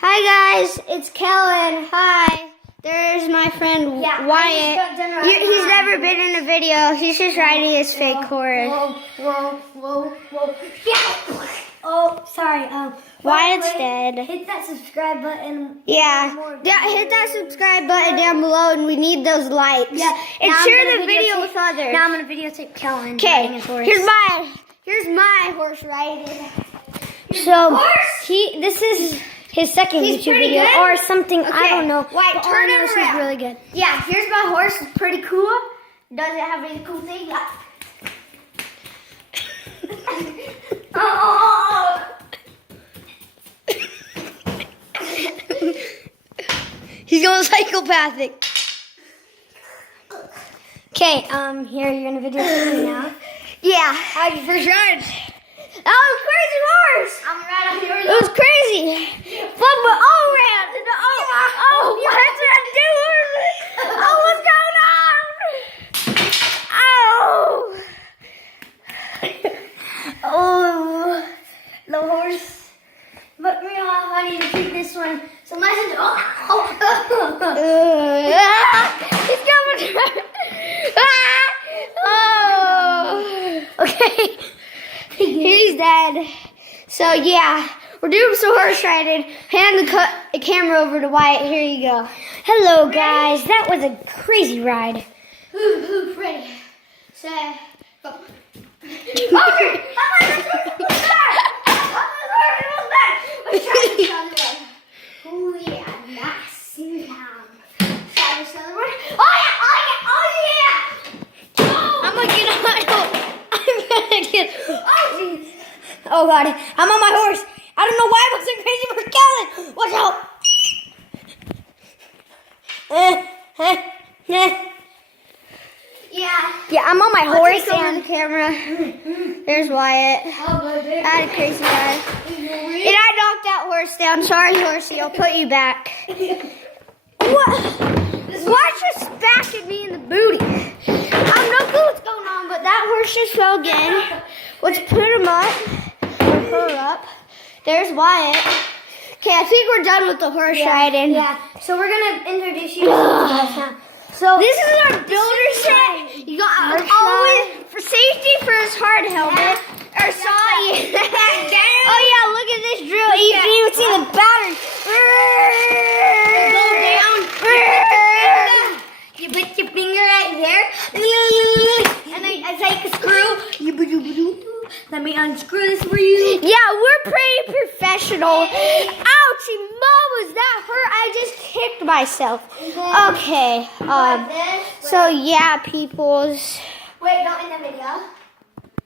Hi guys, it's Kellen. Hi. There's my friend Wyatt. He's never been in a video. He's just riding his fake horse. Whoa. Yeah. Oh, sorry. Wyatt's dead. Hit that subscribe button. Yeah, hit that subscribe button down below, and we need those likes. Yeah. And share the video with others. Now I'm gonna videotape Kellen. Okay, here's my horse riding. So this is his second He's YouTube pretty video good? or something. I Okay, don't know. Wyatt, But all turn I know him is he's around. really good. Yeah, here's my horse. It's pretty cool. Does it have any cool things? Oh! He's going psychopathic. Okay, here you're gonna videotape me now. Yeah. How'd you first ride? That was a crazy horse. I'm right up here. It was crazy. But all ran. What's that doing? Oh, what's going on? Oh, the horse. But me off, I need to keep this one. So my son's He's coming. Oh. okay. He's dead. So yeah, we're doing some horse riding. Hand the camera over to Wyatt. Here you go. Hello guys, that was a crazy ride. Who's ready? Say. Go. Oh yeah, nice. I'm gonna get on. I'm gonna get. Oh god, I'm on my horse. I don't know why I wasn't crazy for Kellen. Watch out. Yeah, I'm on my horse Take over and the camera. There's Wyatt. I had a crazy ride. And I knocked that horse down. Sorry, horsey. I'll put you back. What? Why's just smacking me in the booty? I have no clue what's going on, but that horse just fell again. Let's put him up. Or her up. There's Wyatt. Okay, I think we're done with the horse riding. Yeah, so we're gonna introduce you to some guys now. So This is our builder set. You got always for safety for his hard helmet. Or saw you. Oh yeah, look at this drill. You can even see the battery. you put your finger right there, and then I take a screw. Let me unscrew this for you. Yeah, we're pretty professional. Ouchie, mama, that hurt. I just kicked myself. Okay. So yeah, peoples. Wait, not in the video.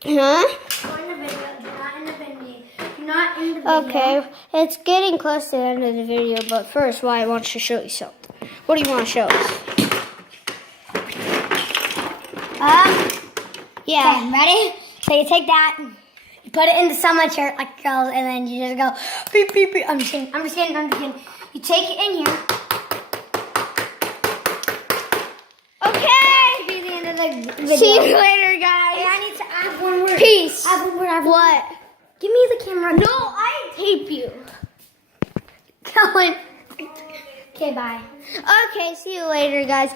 Huh? Not in the video. Do not in the video. Do not in the video. Okay, it's getting close to the end of the video, but first, Wyatt wants to show you something. What do you want to show us? Yeah. Okay, ready? So you take that, you put it in the sunlight shirt like girls, and then you just go beep beep beep. I'm just kidding. You take it in here. Okay. Be the end of the video. See you later, guys. Hey, I need to add one word. Peace. I have one word. What? Give me the camera. No, I tape you. Kellen. Okay, bye. Okay, see you later, guys.